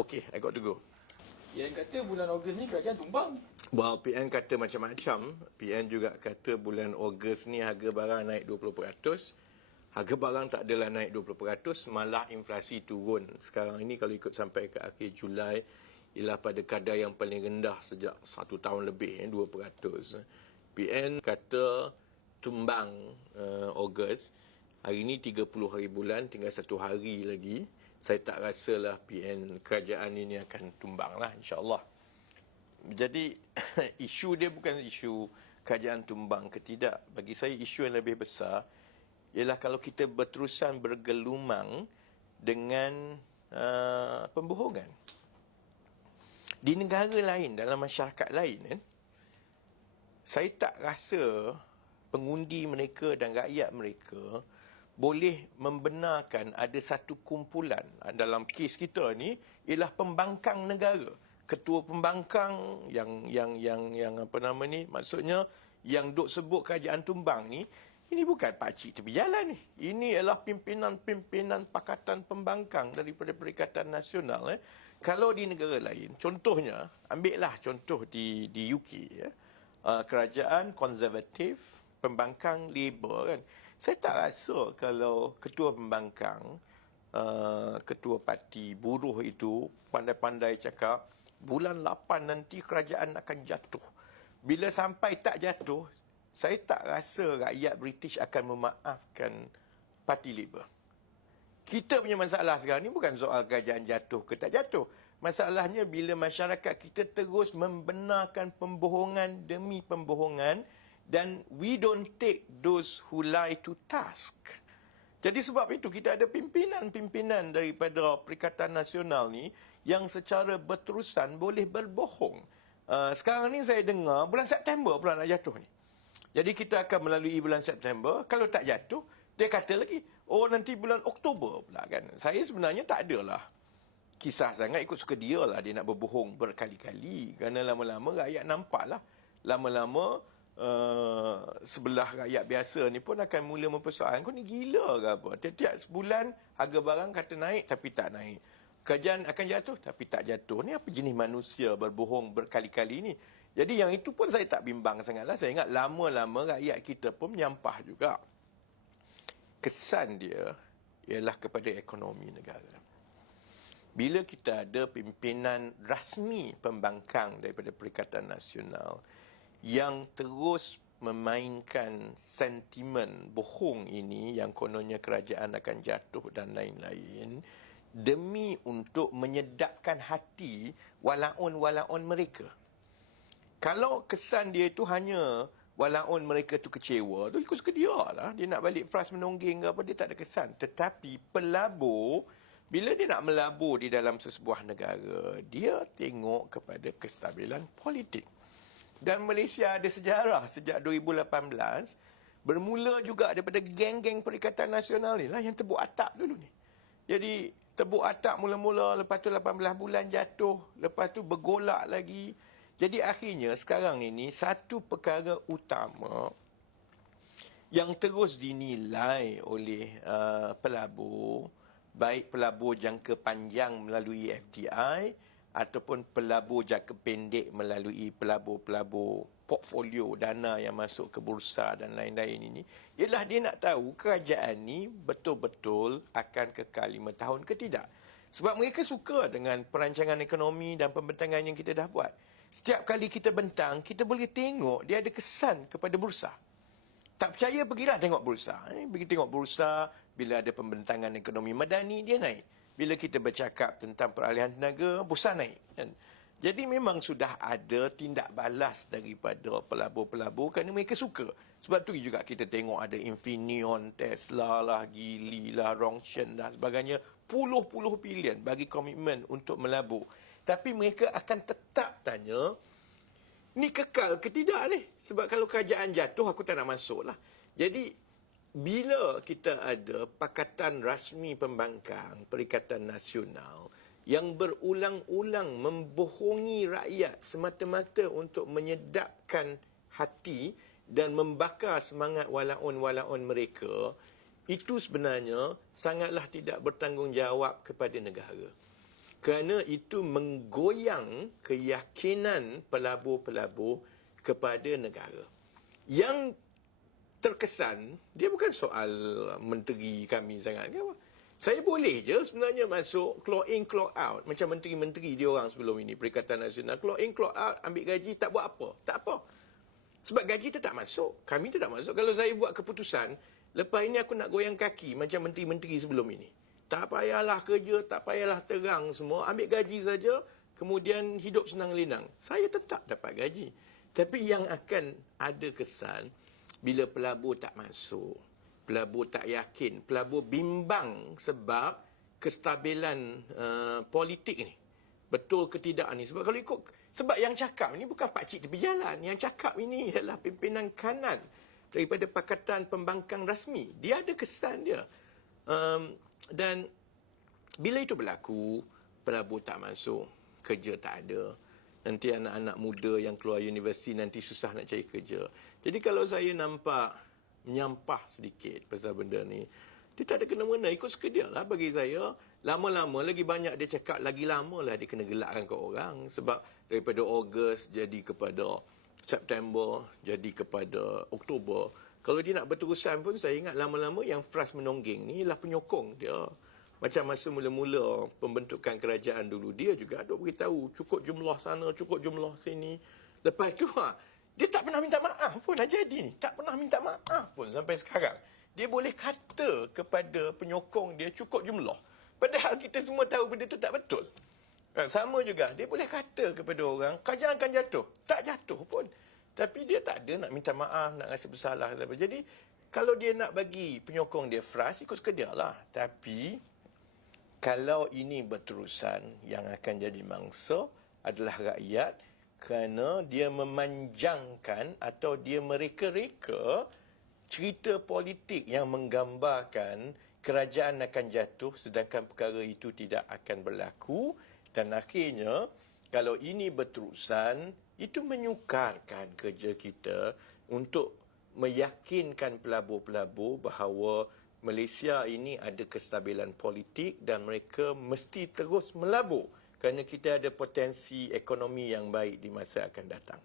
Okay, I got to go. Yang kata bulan Ogos ni kerajaan tumbang. Well, PN kata macam-macam. PN juga kata bulan Ogos ni harga barang naik 20%. Harga barang tak adalah naik 20%, malah inflasi turun. Sekarang ini kalau ikut sampai ke akhir Julai, ialah pada kadar yang paling rendah sejak 1 tahun lebih, 2%. PN kata tumbang Ogos. Hari ini 30 hari bulan, tinggal 1 hari lagi. Saya tak rasalah PN kerajaan ini akan tumbang lah, insyaAllah. Jadi, isu dia bukan isu kerajaan tumbang ke tidak. Bagi saya, isu yang lebih besar ialah kalau kita berterusan bergelumang dengan pembohongan. Di negara lain, dalam masyarakat lain, kan, saya tak rasa pengundi mereka dan rakyat mereka boleh membenarkan ada satu kumpulan, dalam kes kita ni ialah pembangkang negara. Ketua pembangkang yang apa nama ni, maksudnya yang duk sebut kerajaan tumbang ni, ini bukan pakcik tepi jalan ni. Ini ialah pimpinan-pimpinan pakatan pembangkang daripada Perikatan Nasional. Kalau di negara lain, contohnya, ambillah contoh di UK, kerajaan konservatif, pembangkang Labour, kan. Saya tak rasa kalau ketua pembangkang, ketua parti buruh itu pandai-pandai cakap, bulan 8 nanti kerajaan akan jatuh. Bila sampai tak jatuh, saya tak rasa rakyat British akan memaafkan parti Labour. Kita punya masalah sekarang ni bukan soal kerajaan jatuh ke tak jatuh. Masalahnya bila masyarakat kita terus membenarkan pembohongan demi pembohongan, dan we don't take those who lie to task. Jadi sebab itu kita ada pimpinan-pimpinan daripada Perikatan Nasional ni yang secara berterusan boleh berbohong. Sekarang ni saya dengar bulan September pula nak jatuh ni. Jadi kita akan melalui bulan September. Kalau tak jatuh, dia kata lagi, oh nanti bulan Oktober pula, kan. Saya sebenarnya tak adalah kisah sangat, ikut suka dia lah dia nak berbohong berkali-kali. Kerana lama-lama rakyat nampak lah. Lama-lama sebelah rakyat biasa ni pun akan mula mempersoalkan, kau ni gila ke apa? Tiap-tiap sebulan harga barang kata naik tapi tak naik. Kerajaan akan jatuh tapi tak jatuh. Ni apa jenis manusia berbohong berkali-kali ni? Jadi yang itu pun saya tak bimbang sangatlah. Saya ingat lama-lama rakyat kita pun menyampah juga. Kesan dia ialah kepada ekonomi negara. Bila kita ada pimpinan rasmi pembangkang daripada Perikatan Nasional yang terus memainkan sentimen bohong ini, yang kononnya kerajaan akan jatuh dan lain-lain, demi untuk menyedapkan hati walaun-walaun mereka. Kalau kesan dia itu hanya walaun mereka tu kecewa, tu ikut suka dia lah. Dia nak balik frust menongging ke apa, dia tak ada kesan. Tetapi pelabur, bila dia nak melabur di dalam sesebuah negara, dia tengok kepada kestabilan politik. Dan Malaysia ada sejarah sejak 2018, bermula juga daripada geng-geng Perikatan Nasional ni lah yang tebuk atap dulu ni. Jadi tebuk atap mula-mula, lepas tu 18 bulan jatuh, lepas tu bergolak lagi. Jadi akhirnya sekarang ini satu perkara utama yang terus dinilai oleh pelabur, baik pelabur jangka panjang melalui FDI ataupun pelabur jangka pendek melalui pelabur-pelabur portfolio dana yang masuk ke bursa dan lain-lain ini, ialah dia nak tahu kerajaan ni betul-betul akan kekal 5 tahun ke tidak. Sebab mereka suka dengan perancangan ekonomi dan pembentangan yang kita dah buat. Setiap kali kita bentang, kita boleh tengok dia ada kesan kepada bursa. Tak percaya, pergilah tengok bursa. Pergi tengok bursa, bila ada pembentangan ekonomi madani, dia naik. Bila kita bercakap tentang peralihan tenaga, bursa naik. Jadi memang sudah ada tindak balas daripada pelabur-pelabur kerana mereka suka. Sebab tu juga kita tengok ada Infineon, Tesla lah, Geely lah, Rongshan dan sebagainya. Puluh-puluh bilion bagi komitmen untuk melabur. Tapi mereka akan tetap tanya, ni kekal ke tidak ni? Sebab kalau kerajaan jatuh, aku tak nak masuk lah. Jadi, bila kita ada pakatan rasmi pembangkang Perikatan Nasional yang berulang-ulang membohongi rakyat semata-mata untuk menyedapkan hati dan membakar semangat walaun-walaun mereka, itu sebenarnya sangatlah tidak bertanggungjawab kepada negara. kerana itu menggoyang keyakinan pelabur-pelabur kepada negara. Yang terkesan, dia bukan soal menteri kami sangat ke apa. Saya boleh je sebenarnya masuk, clock in, clock out. Macam menteri-menteri dia orang sebelum ini, Perikatan Nasional. Clock in, clock out, ambil gaji, tak buat apa. Tak apa. Sebab gaji tu tak masuk. Kami tu tak masuk. Kalau saya buat keputusan, lepas ini aku nak goyang kaki macam menteri-menteri sebelum ini. Tak payahlah kerja, tak payahlah terang semua. Ambil gaji saja, kemudian hidup senang lenang. Saya tetap dapat gaji. Tapi yang akan ada kesan, bila pelabur tak masuk, pelabur tak yakin, pelabur bimbang sebab kestabilan politik ni. Betul ke tidak ni? Sebab kalau ikut, sebab yang cakap ni bukan pakcik tepi jalan. Yang cakap ini ialah pimpinan kanan daripada Pakatan Pembangkang Rasmi. Dia ada kesan dia. Dan bila itu berlaku, pelabur tak masuk, kerja tak ada. Nanti anak-anak muda yang keluar universiti nanti susah nak cari kerja. Jadi kalau saya nampak menyampah sedikit pasal benda ni, dia tak ada kena-mena, ikut suka dia lah bagi saya. Lama-lama lagi banyak dia cakap, lagi lama lah dia kena gelakkan ke orang. Sebab daripada Ogos jadi kepada September, jadi kepada Oktober. Kalau dia nak berterusan pun, saya ingat lama-lama yang Fras menongging ni ialah penyokong dia. Macam masa mula-mula pembentukan kerajaan dulu, dia juga ada beritahu cukup jumlah sana, cukup jumlah sini. Lepas tu, dia tak pernah minta maaf pun dah jadi ni. Tak pernah minta maaf pun sampai sekarang. Dia boleh kata kepada penyokong dia cukup jumlah. Padahal kita semua tahu benda tu tak betul. Sama juga, dia boleh kata kepada orang, kerajaan akan jatuh. Tak jatuh pun. Tapi dia tak ada nak minta maaf, nak rasa bersalah. Jadi, kalau dia nak bagi penyokong dia Fras, ikut suka dia lah. Tapi, kalau ini berterusan, yang akan jadi mangsa adalah rakyat kerana dia memanjangkan atau dia mereka-reka cerita politik yang menggambarkan kerajaan akan jatuh sedangkan perkara itu tidak akan berlaku. Dan akhirnya, kalau ini berterusan, itu menyukarkan kerja kita untuk meyakinkan pelabur-pelabur bahawa Malaysia ini ada kestabilan politik dan mereka mesti terus melabur kerana kita ada potensi ekonomi yang baik di masa akan datang.